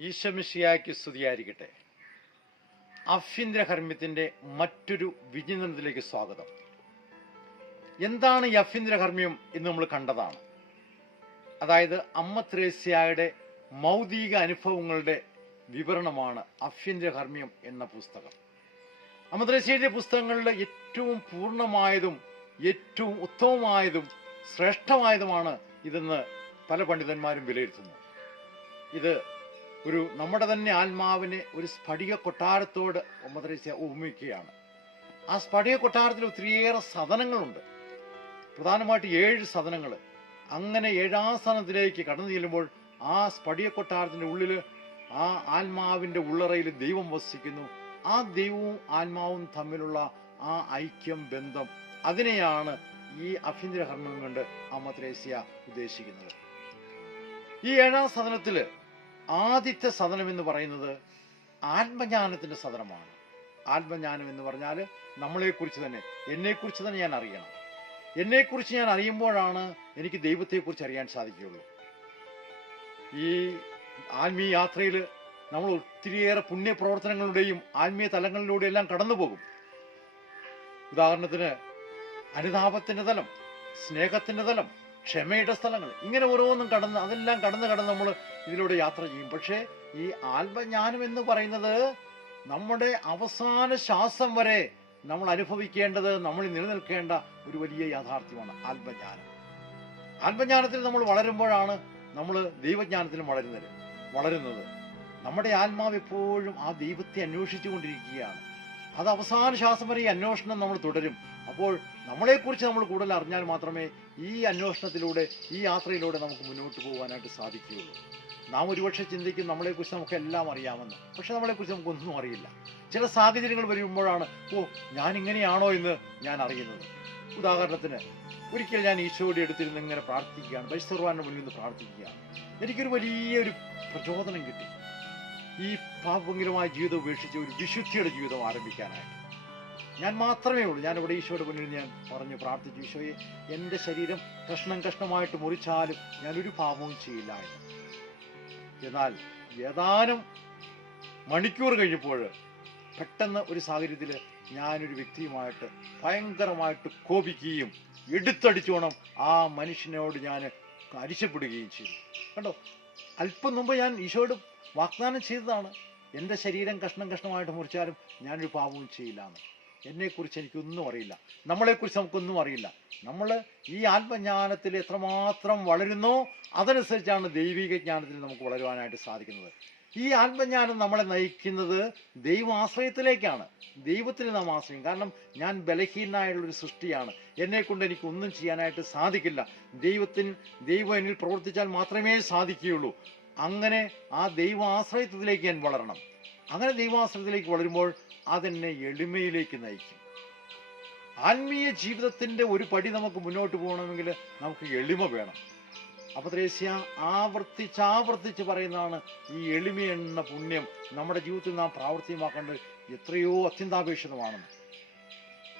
ഈശോമിശിഹായ്ക്ക് സ്തുതിയായിരിക്കട്ടെ. ആഭ്യന്തരകർമ്മ്യത്തിൻ്റെ മറ്റൊരു വിചിന്തനത്തിലേക്ക് സ്വാഗതം. എന്താണ് ഈ ആഭ്യന്തരകർമ്മ്യം എന്ന് നമ്മൾ കണ്ടതാണ്. അതായത് അമ്മ ത്രേസ്യായുടെ മൗതിക അനുഭവങ്ങളുടെ വിവരണമാണ് ആഭ്യന്തരകർമ്മ്യം എന്ന പുസ്തകം. അമ്മ ത്രേസ്യയുടെ പുസ്തകങ്ങളിൽ ഏറ്റവും പൂർണ്ണമായതും ഏറ്റവും ഉത്തമമായതും ശ്രേഷ്ഠമായതുമാണ് ഇതെന്ന് പല പണ്ഡിതന്മാരും വിലയിരുത്തുന്നു. ഇത് നമ്മുടെ തന്നെ ആത്മാവിനെ ഒരു സ്ഫടിക കൊട്ടാരത്തോട് അമ്മ ത്രേസ്യ ഉപമിക്കുകയാണ്. ആ സ്ഫടിക കൊട്ടാരത്തിൽ ഒത്തിരിയേറെ സദനങ്ങളുണ്ട്, പ്രധാനമായിട്ട് 7 സദനങ്ങൾ. അങ്ങനെ 7ാം സദനത്തിലേക്ക് കടന്നു ചെല്ലുമ്പോൾ ആ സ്ഫടിക കൊട്ടാരത്തിൻ്റെ ഉള്ളിൽ ആ ആത്മാവിൻ്റെ ഉള്ളറയിൽ ദൈവം വസിക്കുന്നു. ആ ദൈവവും ആത്മാവും തമ്മിലുള്ള ആ ഐക്യം, ബന്ധം, അതിനെയാണ് ഈ ആഭ്യന്തരകർമ്മം കൊണ്ട് അമ്മ ത്രേസ്യ ഉദ്ദേശിക്കുന്നത്. ഈ 7ാം സദനത്തിൽ ആദ്യത്തെ സദനം എന്ന് പറയുന്നത് ആത്മജ്ഞാനത്തിൻ്റെ സദനമാണ്. ആത്മജ്ഞാനം എന്ന് പറഞ്ഞാൽ നമ്മളെക്കുറിച്ച് തന്നെ, എന്നെക്കുറിച്ച് തന്നെ ഞാൻ അറിയണം. എന്നെക്കുറിച്ച് ഞാൻ അറിയുമ്പോഴാണ് എനിക്ക് ദൈവത്തെക്കുറിച്ച് അറിയാൻ സാധിക്കുകയുള്ളൂ. ഈ ആത്മീയ യാത്രയിൽ നമ്മൾ ഒത്തിരിയേറെ പുണ്യപ്രവർത്തനങ്ങളുടെയും ആത്മീയ തലങ്ങളിലൂടെ എല്ലാം കടന്നു പോകും. ഉദാഹരണത്തിന് അനുതാപത്തിൻ്റെ തലം, സ്നേഹത്തിൻ്റെ തലം, ക്ഷമയുടെ സ്ഥലങ്ങൾ, ഇങ്ങനെ ഓരോന്നും അതെല്ലാം കടന്ന് നമ്മൾ ഇതിലൂടെ യാത്ര ചെയ്യും. പക്ഷേ ഈ ആത്മജ്ഞാനം എന്ന് പറയുന്നത് നമ്മുടെ അവസാന ശ്വാസം വരെ നമ്മൾ അനുഭവിക്കേണ്ടത്, നമ്മൾ നിലനിൽക്കേണ്ട ഒരു വലിയ യാഥാർത്ഥ്യമാണ് ആത്മജ്ഞാനം. ആത്മജ്ഞാനത്തിൽ നമ്മൾ വളരുമ്പോഴാണ് നമ്മൾ ദൈവജ്ഞാനത്തിലും വളരുന്നത്. നമ്മുടെ ആത്മാവ് എപ്പോഴും ആ ദൈവത്തെ അന്വേഷിച്ചു കൊണ്ടിരിക്കുകയാണ്. അത് അവസാന ശ്വാസം വരെ ഈ അന്വേഷണം നമ്മൾ തുടരും. അപ്പോൾ നമ്മളെക്കുറിച്ച് നമ്മൾ കൂടുതൽ അറിഞ്ഞാൽ മാത്രമേ ഈ അന്വേഷണത്തിലൂടെ, ഈ യാത്രയിലൂടെ നമുക്ക് മുന്നോട്ട് പോകാനായിട്ട് സാധിക്കുകയുള്ളൂ. നാം ഒരുപക്ഷെ ചിന്തിക്കും നമ്മളെക്കുറിച്ച് നമുക്ക് എല്ലാം അറിയാമെന്ന്. പക്ഷെ നമ്മളെക്കുറിച്ച് നമുക്കൊന്നും അറിയില്ല. ചില സാഹചര്യങ്ങൾ വരുമ്പോഴാണ് ഞാൻ ഇങ്ങനെയാണോ എന്ന് ഞാൻ അറിയുന്നത്. ഉദാഹരണത്തിന്, ഒരിക്കൽ ഞാൻ ഈശോയുടെ അടുത്തിരുന്ന് ഇങ്ങനെ പ്രാർത്ഥിക്കുകയാണ്, പരിശുദ്ധ മുന്നിൽ നിന്ന് പ്രാർത്ഥിക്കുകയാണ്. എനിക്കൊരു വലിയൊരു പ്രചോദനം കിട്ടി, ഈ പാപഭംഗിരമായ ജീവിതം ഉപേക്ഷിച്ച് ഒരു വിശുദ്ധിയുടെ ജീവിതം ആരംഭിക്കാനായിട്ട്. ഞാൻ മാത്രമേ ഉള്ളൂ. ഞാൻ ഇവിടെ ഈശോയുടെ മുന്നിൽ ഞാൻ പറഞ്ഞു പ്രാർത്ഥിച്ചു, ഈശോയെ, എൻ്റെ ശരീരം കഷ്ണമായിട്ട് മുറിച്ചാലും ഞാനൊരു പാപവും ചെയ്യില്ല എന്ന്. എന്നാൽ ഏതാനും മണിക്കൂർ കഴിഞ്ഞപ്പോൾ പെട്ടെന്ന് ഒരു സാഹചര്യത്തിൽ ഞാനൊരു വ്യക്തിയുമായിട്ട് ഭയങ്കരമായിട്ട് കോപിക്കുകയും എടുത്തടിച്ചോണം ആ മനുഷ്യനോട് ഞാൻ അരിശപ്പെടുകയും ചെയ്തു. കണ്ടോ, അല്പം മുമ്പ് ഞാൻ ഈശോയോട് വാഗ്ദാനം ചെയ്തതാണ്, എൻ്റെ ശരീരം കഷ്ണമായിട്ട് മുറിച്ചാലും ഞാനൊരു പാപവും ചെയ്യില്ല എന്ന്. എന്നെക്കുറിച്ച് എനിക്കൊന്നും അറിയില്ല, നമ്മളെക്കുറിച്ച് നമുക്കൊന്നും അറിയില്ല. നമ്മൾ ഈ ആത്മജ്ഞാനത്തിൽ എത്രമാത്രം വളരുന്നോ അതനുസരിച്ചാണ് ദൈവിക ജ്ഞാനത്തിൽ നമുക്ക് വളരുവാനായിട്ട് സാധിക്കുന്നത്. ഈ ആത്മജ്ഞാനം നമ്മളെ നയിക്കുന്നത് ദൈവാശ്രയത്തിലേക്കാണ്. ദൈവത്തിൽ നാം ആശ്രയം. കാരണം ഞാൻ ബലഹീനനായുള്ളൊരു സൃഷ്ടിയാണ്, എന്നെക്കൊണ്ട് എനിക്കൊന്നും ചെയ്യാനായിട്ട് സാധിക്കില്ല. ദൈവം എന്നിൽ പ്രവർത്തിച്ചാൽ മാത്രമേ സാധിക്കുകയുള്ളൂ. അങ്ങനെ ആ ദൈവാശ്രയത്തിലേക്ക് ഞാൻ വളരണം. അങ്ങനെ ദൈവാശ്രയത്തിലേക്ക് വളരുമ്പോൾ അതെന്നെ എളിമയിലേക്ക് നയിക്കും. ആത്മീയ ജീവിതത്തിൻ്റെ ഒരു പടി നമുക്ക് മുന്നോട്ട് പോകണമെങ്കിൽ നമുക്ക് എളിമ വേണം. അപ്പൊ ത്രേസ്യ ആവർത്തിച്ച് പറയുന്നതാണ്, ഈ എളിമ എന്ന പുണ്യം നമ്മുടെ ജീവിതത്തിൽ നാം പ്രാവർത്തികമാക്കേണ്ടത് എത്രയോ അത്യന്താപേക്ഷിതമാണെന്ന്.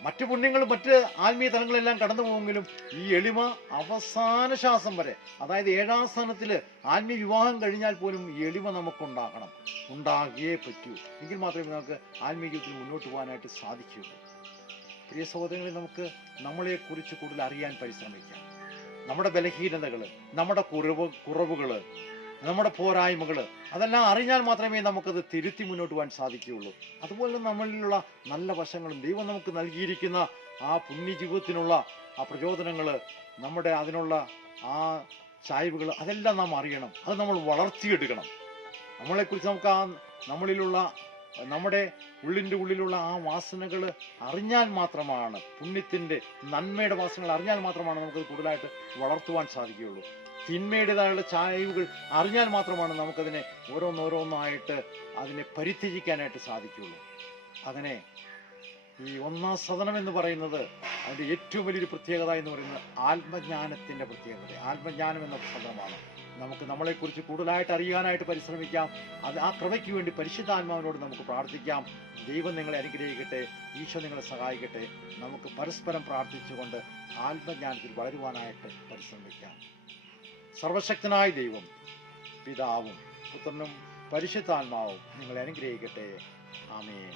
മറ്റു പുണ്യങ്ങളും മറ്റ് ആത്മീയ തലങ്ങളെല്ലാം കടന്നു പോകുമെങ്കിലും ഈ എളിമ അവസാന ശ്വാസം വരെ, അതായത് 7ാം സ്ഥാനത്തിൽ ആത്മീയ വിവാഹം കഴിഞ്ഞാൽ പോലും ഈ എളിമ നമുക്കുണ്ടാകണം, ഉണ്ടാകിയേ പറ്റൂ. എങ്കിൽ മാത്രമേ നമുക്ക് ആത്മീയ ജീവിതത്തിൽ മുന്നോട്ട് പോകാനായിട്ട് സാധിക്കുകയുള്ളൂ. പ്രിയ സഹോദരങ്ങളെ, നമുക്ക് നമ്മളെക്കുറിച്ച് കൂടുതൽ അറിയാൻ പരിശ്രമിക്കാം. നമ്മുടെ ബലഹീനതകൾ, നമ്മുടെ കുറവുകൾ, നമ്മുടെ പോരായ്മകൾ, അതെല്ലാം അറിഞ്ഞാൽ മാത്രമേ നമുക്കത് തിരുത്തി മുന്നോട്ട് പോകാൻ സാധിക്കുകയുള്ളൂ. അതുപോലെ നമ്മളിലുള്ള നല്ല വശങ്ങളും ദൈവം നമുക്ക് നൽകിയിരിക്കുന്ന ആ പുണ്യജീവിതത്തിനുള്ള ആ പ്രചോദനങ്ങൾ, നമ്മുടെ അതിനുള്ള ആ ചായ്വുകൾ, അതെല്ലാം നാം അറിയണം. അത് നമ്മൾ വളർത്തിയെടുക്കണം. നമ്മളെക്കുറിച്ച് നമുക്ക് നമ്മളിലുള്ള നമ്മുടെ ഉള്ളിലുള്ള ആ വാസനകൾ അറിഞ്ഞാൽ മാത്രമാണ്, പുണ്യത്തിൻ്റെ നന്മയുടെ വാസനകൾ അറിഞ്ഞാൽ മാത്രമാണ് നമുക്കത് കൂടുതലായിട്ട് വളർത്തുവാൻ സാധിക്കുകയുള്ളൂ. തിന്മയുടേതായുള്ള ചായ്വുകൾ അറിഞ്ഞാൽ മാത്രമാണ് നമുക്കതിനെ ഓരോന്നോരോന്നായിട്ട് അതിനെ പരിത്യജിക്കാനായിട്ട് സാധിക്കുകയുള്ളൂ. അങ്ങനെ ഈ ഒന്നാം സദനം എന്ന് പറയുന്നത് അതിൻ്റെ ഏറ്റവും വലിയൊരു പ്രത്യേകത എന്ന് പറയുന്നത് ആത്മജ്ഞാനത്തിൻ്റെ പ്രത്യേകത. ആത്മജ്ഞാനം എന്ന സദനമാണ്. നമുക്ക് നമ്മളെക്കുറിച്ച് കൂടുതലായിട്ട് അറിയാനായിട്ട് പരിശ്രമിക്കാം. അത് ആ കൃപയ്ക്ക് വേണ്ടി പരിശുദ്ധാത്മാവിനോട് നമുക്ക് പ്രാർത്ഥിക്കാം. ദൈവം നിങ്ങളെ അനുഗ്രഹിക്കട്ടെ, ഈശോ നിങ്ങളെ സഹായിക്കട്ടെ. നമുക്ക് പരസ്പരം പ്രാർത്ഥിച്ചുകൊണ്ട് ആത്മജ്ഞാനത്തിൽ വളരുവാനായിട്ട് പരിശ്രമിക്കാം. സർവശക്തനായ ദൈവം, പിതാവും പുത്രനും പരിശുദ്ധാത്മാവും നിങ്ങളെ അനുഗ്രഹിക്കട്ടെ. ആമേൻ.